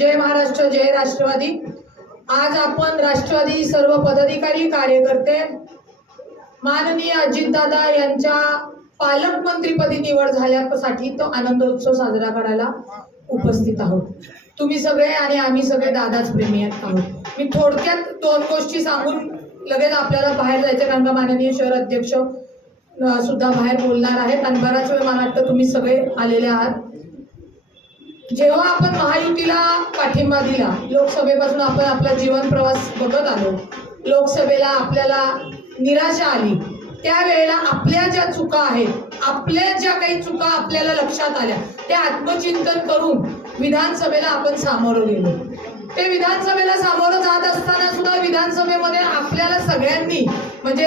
जय महाराष्ट्र जय राष्ट्रवादी. आज आपण राष्ट्रवादी सर्व पदाधिकारी कार्यकर्ते माननीय अजितदादा यांच्या पालकमंत्रीपदी निवड झाल्यासाठी तो आनंदोत्सव साजरा करायला उपस्थित आहोत. तुम्ही सगळे आणि आम्ही सगळे दादाच प्रेमी आहोत मी थोडक्यात दोन गोष्टी सांगून लगेच आपल्याला बाहेर जायचं कारण का माननीय शहर अध्यक्ष सुद्धा बाहेर बोलणार आहेत. आणि बराच वेळ मला वाटतं तुम्ही सगळे आलेले आहात. जेव्हा आपण महायुतीला पाठिंबा दिला लोकसभेपासून आपण आपला जीवन प्रवास बघत आलो लोकसभेला आपल्याला निराशा आली त्यावेळेला आपल्या ज्या चुका आहेत आपल्या ज्या काही चुका आपल्याला लक्षात आल्या त्या आत्मचिंतन करून विधानसभेला आपण सामोरं गेलो. ते विधानसभेला सामोरं जात असताना सुद्धा विधानसभेमध्ये आपल्याला सगळ्यांनी म्हणजे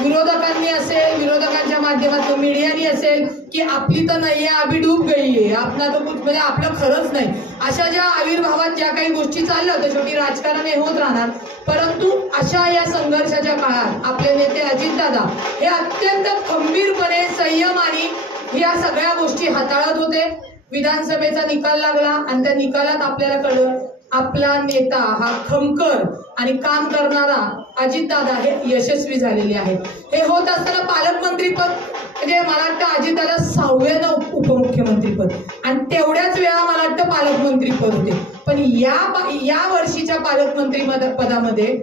विरोधकांनी असेल विरोधकांच्या माध्यमातून मीडियानी असेल की आपली तर नाहीये आम्ही डूब गई आहे. आपला तर कुठ म्हणजे आपलं खरंच नाही. अशा ज्या आविर्भावात ज्या काही गोष्टी चालल्या होत्या शेवटी राजकारण हे होत राहणार. परंतु अशा या संघर्षाच्या काळात आपले नेते अजितदादा हे अत्यंत खंबीरपणे संयम आणि या सगळ्या गोष्टी हाताळत होते. विधानसभेचा निकाल लागला आणि त्या निकालात आपल्याला कळलं आपला नेता हा खमकर आणि काम करणारा अजितदादा हे यशस्वी झालेले आहेत. हे होत असताना पालकमंत्रीपद म्हणजे मला वाटतं अजितदादा सहाव्यानं उप- उपमुख्यमंत्रीपद. आणि तेवढ्याच वेळा मला वाटतं पालकमंत्रीपद होते. पण या या वर्षीच्या पालकमंत्री पदामध्ये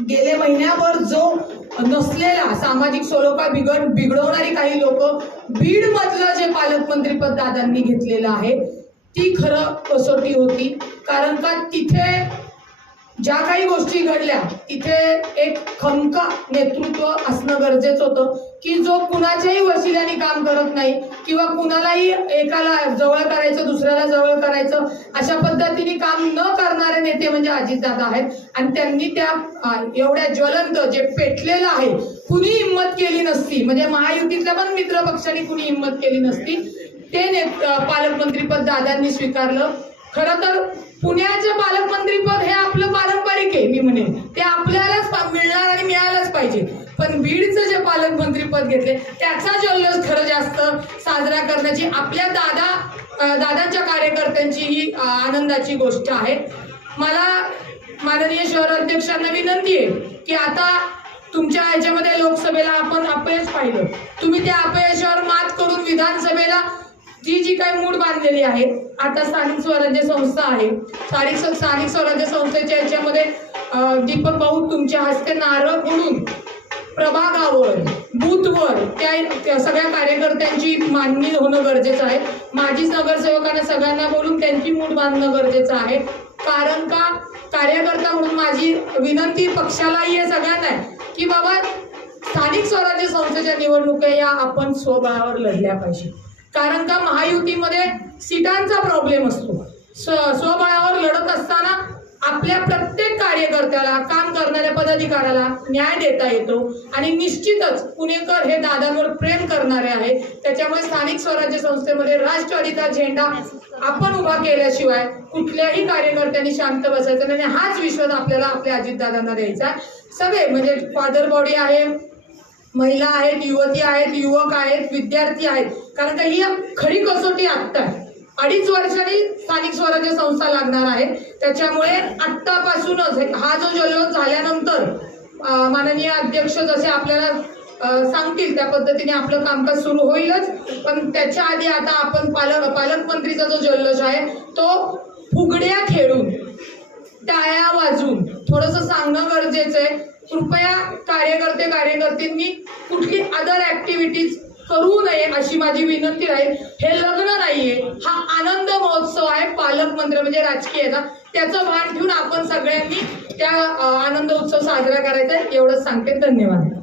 गेले महिन्याभर जो नसलेला सामाजिक स्वरूपा बिघड बिघडवणारी काही लोक बीडमधलं जे पालकमंत्रीपद दादांनी घेतलेलं आहे ती खरं कसोटी होती. कारण का तिथे ज्या काही गोष्टी घडल्या तिथे एक खमका नेतृत्व असणं गरजेचं होतं की जो कुणाच्याही वशिल्याने काम करत नाही किंवा कुणालाही एकाला जवळ करायचं दुसऱ्याला जवळ करायचं अशा पद्धतीने काम न करणारे नेते म्हणजे अजितदादा आहेत. आणि त्यांनी त्या एवढ्या ज्वलंत जे पेटलेलं आहे कुणी हिंमत केली नसती म्हणजे महायुतीतल्या पण मित्र पक्षांनी कुणी हिंमत केली नसती ते ने पालकमंत्रीपद दादांनी स्वीकारलं. खरं तर पुण्याचे पालकमंत्रीपद हे आपलं पारंपरिक आहे मी म्हणेन. ते आपल्यालाच मिळणार आणि मिळायलाच पाहिजे. पण बीडचं जे पालकमंत्रीपद घेतले त्याचा जल्लोष खरं जास्त साजरा करण्याची आपल्या दादा दादांच्या कार्यकर्त्यांची ही आनंदाची गोष्ट आहे. मला माननीय शहर अध्यक्षांना विनंती आहे की आता तुमच्या ह्याच्यामध्ये लोकसभेला आपण अपयश पाहिलं. तुम्ही त्या अपयशावर मात करून विधानसभेला जी जी काही मूड बांधलेली आहे आता स्थानिक स्वराज्य संस्था आहे. स्थानिक स्थानिक स्वराज्य संस्थेच्या याच्यामध्ये दीपक भाऊ तुमच्या हस्ते नारळ फोडून प्रभागावर बूथवर त्या सगळ्या कार्यकर्त्यांची मांडणी होणं गरजेचं आहे. माजी नगरसेवकांना सगळ्यांना बोलून त्यांची मूड बांधणं गरजेचं आहे. कारण का? कार्यकर्ता म्हणून माझी विनंती पक्षालाही आहे सगळ्यांना आहे की बाबा स्थानिक स्वराज्य संस्थेच्या निवडणुका या आपण स्वबळावर लढल्या पाहिजे. कारण का महायुतीमध्ये सीटांचा प्रॉब्लेम असतो. स्व- स्वबळावर लढत असताना आपल्या प्रत्येक कार्यकर्त्याला काम करणाऱ्या पदाधिकाऱ्याला न्याय देता येतो. आणि निश्चितच पुणेकर हे दादांवर प्रेम करणारे आहेत त्याच्यामुळे स्थानिक स्वराज्य संस्थेमध्ये राष्ट्रवादीचा झेंडा आपण उभा केल्याशिवाय कुठल्याही कार्यकर्त्यांनी शांत बसायचं नाही. आणि हाच विश्वास आपल्याला आपल्या अजितदादांना द्यायचा आहे. सगळे म्हणजे फादर बॉडी आहे महिला आहेत युवती आहेत युवक आहेत विद्यार्थी आहेत. कारण का ही खरी कसोटी आत्ता आहे. अडीच वर्षांनी स्थानिक स्वराज्य संस्था लागणार आहे. त्याच्यामुळे आत्तापासूनच हा जो जल्लोष झाल्यानंतर माननीय अध्यक्ष जसे आपल्याला सांगतील त्या पद्धतीने आपलं कामकाज सुरू होईलच. पण त्याच्या आधी आता आपण पालक पालकमंत्रीचा जो जल्लोष आहे तो फुगड्या खेळून टाळ्या वाजून थोडंसं सांगणं गरजेचं आहे. कृपया कार्यकर्ते कार्यकर्त्यांनी कुठली अदर ऍक्टिव्हिटीज करू नये अशी माझी विनंती राहील हे लग्न नाहीये हा आनंद महोत्सव आहे पालकमंत्री म्हणजे राजकीय ना त्याचं भान ठेवून आपण सगळ्यांनी त्या आनंद उत्सव साजरा करायचा आहे एवढंच सांगते. धन्यवाद.